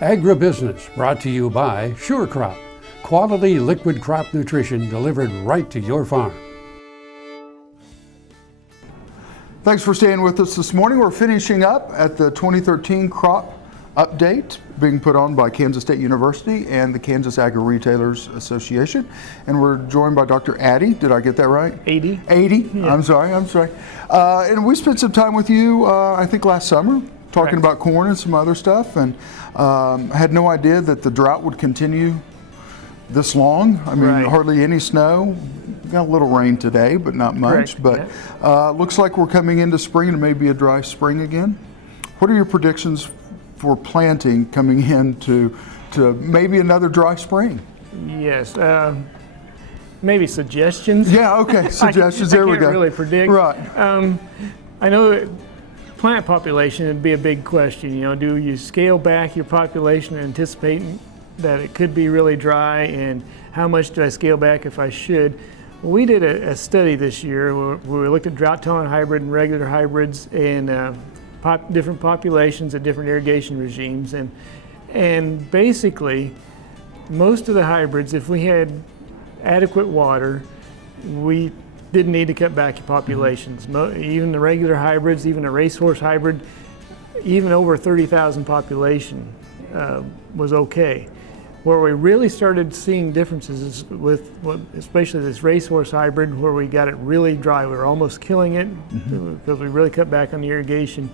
Agribusiness brought to you by SureCrop, quality liquid crop nutrition delivered right to your farm. Thanks for staying with us this morning. We're finishing up at the 2013 crop update being put on by Kansas State University and the Kansas Agri-Retailers Association. And we're joined by Dr. Adee. Did I get that right? Adee. Adee. Yeah. I'm sorry. And we spent some time with you, I think last summer, talking about corn and some other stuff, and had no idea that the drought would continue this long. I mean, hardly any snow. Got a little rain today, but not much. But looks like we're coming into spring and maybe a dry spring again. What are your predictions for planting coming into maybe another dry spring? Yes. Maybe suggestions. Yeah, okay, suggestions. There we go. I can't really predict. Right. I know plant population would be a big question. You know, do you scale back your population anticipating that it could be really dry, and how much do I scale back if I should? We did a study this year where we looked at drought-tolerant hybrid and regular hybrids and different populations at different irrigation regimes, and basically most of the hybrids, if we had adequate water, we didn't need to cut back your populations. Even the regular hybrids, even a racehorse hybrid, even over 30,000 population was okay. Where we really started seeing differences is with, especially this racehorse hybrid, where we got it really dry. We were almost killing it because we really cut back on the irrigation.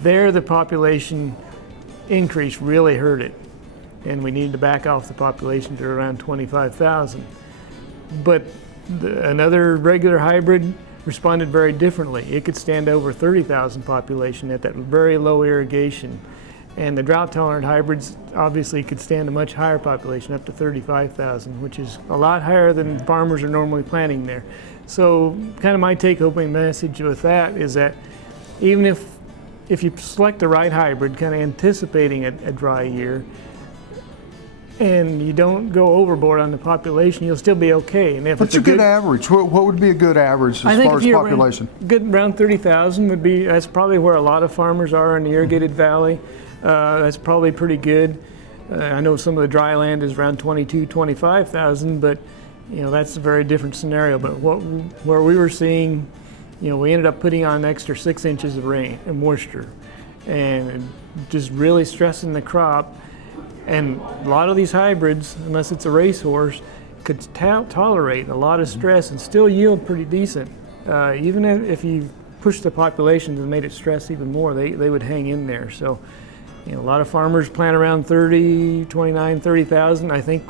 There, the population increase really hurt it, and we needed to back off the population to around 25,000. But another regular hybrid responded very differently. It could stand over 30,000 population at that very low irrigation. And the drought-tolerant hybrids obviously could stand a much higher population, up to 35,000, which is a lot higher than farmers are normally planting there. So kind of my take-home message with that is that even if you select the right hybrid, kind of anticipating a dry year, and you don't go overboard on the population, you'll still be okay. And if what's a good average? What would be a good average as far as population? Around 30,000 would be, that's probably where a lot of farmers are in the irrigated valley. That's probably pretty good. I know some of the dry land is around 25,000, but you know, that's a very different scenario. But where we were seeing, you know, we ended up putting on an extra 6 inches of rain and moisture, and just really stressing the crop. And a lot of these hybrids, unless it's a racehorse, could tolerate a lot of stress and still yield pretty decent. Even if you push the populations and made it stress even more, they would hang in there. So, you know, a lot of farmers plant around 30,000. I think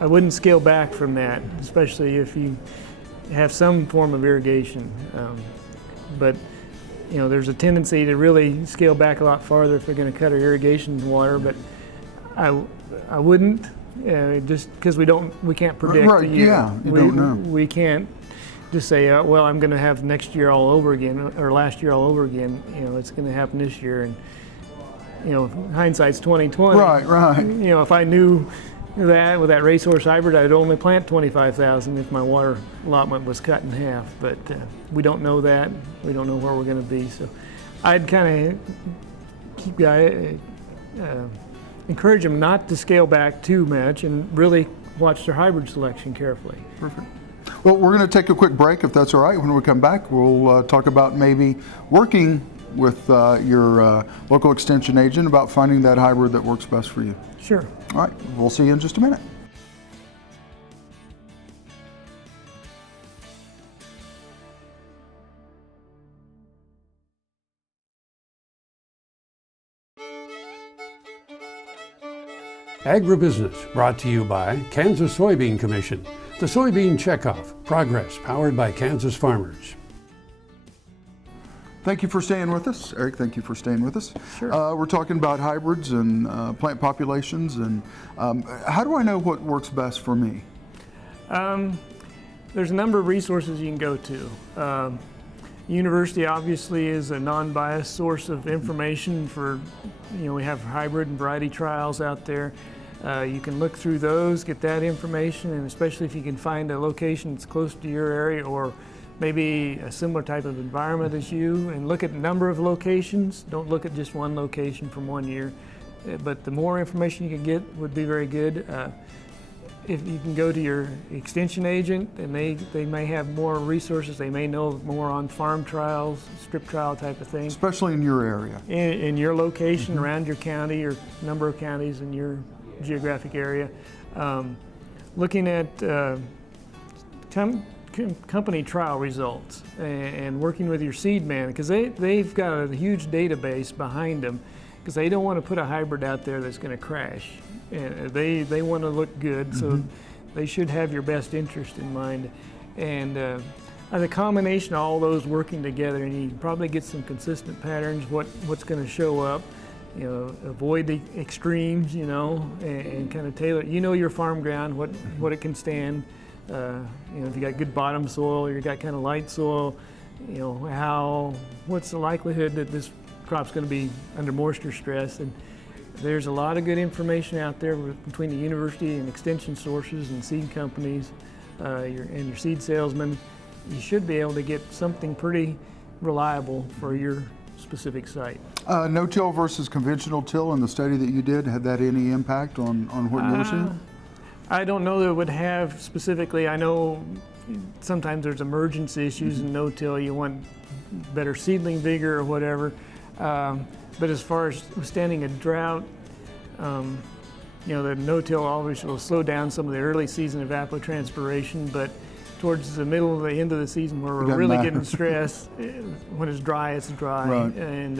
I wouldn't scale back from that, especially if you have some form of irrigation. But you know, there's a tendency to really scale back a lot farther if they're going to cut our irrigation water. But I wouldn't, just because we can't predict the year. Yeah, you don't know. We can't just say, well, I'm going to have next year all over again, or last year all over again. You know, it's going to happen this year, and you know, hindsight's 20/20. Right. You know, if I knew that with that racehorse hybrid, I'd only plant 25,000 if my water allotment was cut in half. But we don't know that. We don't know where we're going to be. So I'd kind of keep encourage them not to scale back too much and really watch their hybrid selection carefully. Perfect. Well, we're going to take a quick break if that's all right. When we come back, we'll talk about maybe working with your local extension agent about finding that hybrid that works best for you. Sure. All right, we'll see you in just a minute. Agribusiness brought to you by Kansas Soybean Commission, the Soybean Checkoff, progress powered by Kansas farmers. Thank you for staying with us. Eric, thank you for staying with us. Sure. We're talking about hybrids and plant populations, and how do I know what works best for me? There's a number of resources you can go to. University obviously is a non-biased source of information for, you know, we have hybrid and variety trials out there. You can look through those, get that information, and especially if you can find a location that's close to your area or maybe a similar type of environment as you, and look at a number of locations. Don't look at just one location from one year. but the more information you can get would be very good. If you can go to your extension agent, and they may have more resources. They may know more on farm trials, strip trial type of thing. Especially in your area. In your location, around your county, or number of counties in your geographic area. Looking at company trial results and working with your seed man, because they've got a huge database behind them, because they don't want to put a hybrid out there that's going to crash. And they want to look good, so they should have your best interest in mind. And the combination of all those working together, and you can probably get some consistent patterns, what's going to show up. Avoid the extremes, and kind of tailor. Your farm ground, what it can stand. If you got good bottom soil, or you got kind of light soil, what's the likelihood that this crop's going to be under moisture stress. And there's a lot of good information out there between the university and extension sources and seed companies, and your seed salesmen. You should be able to get something pretty reliable for your specific site. No-till versus conventional till in the study that you did, had that any impact on what you were seeing? I don't know that it would have specifically. I know sometimes there's emergence issues in no-till. You want better seedling vigor or whatever. But as far as withstanding a drought, the no-till always will slow down some of the early season evapotranspiration, but towards the middle of the end of the season where we're really getting stressed, when it's dry, it's dry. Right. And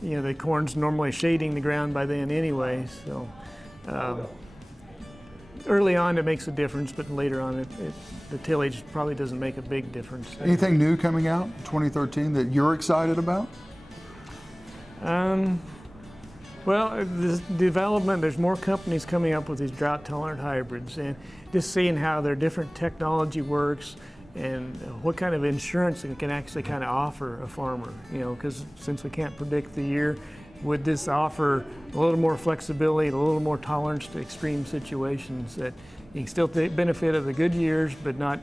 the corn's normally shading the ground by then anyway. So early on it makes a difference, but later on the tillage probably doesn't make a big difference. Anything new coming out in 2013 that you're excited about? Well, this development, there's more companies coming up with these drought-tolerant hybrids, and just seeing how their different technology works and what kind of insurance it can actually kind of offer a farmer, because since we can't predict the year, would this offer a little more flexibility, a little more tolerance to extreme situations, that you can still benefit of the good years, but not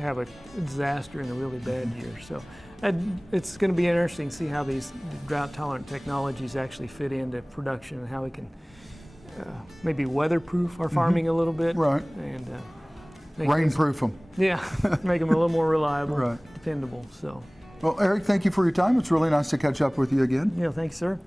have a disaster in a really bad year. So it's going to be interesting to see how these drought-tolerant technologies actually fit into production, and how we can maybe weatherproof our farming a little bit. Right. And rainproof them. Yeah, make them a little more reliable, right. dependable. So. Well, Eric, thank you for your time. It's really nice to catch up with you again. Yeah, thanks, sir.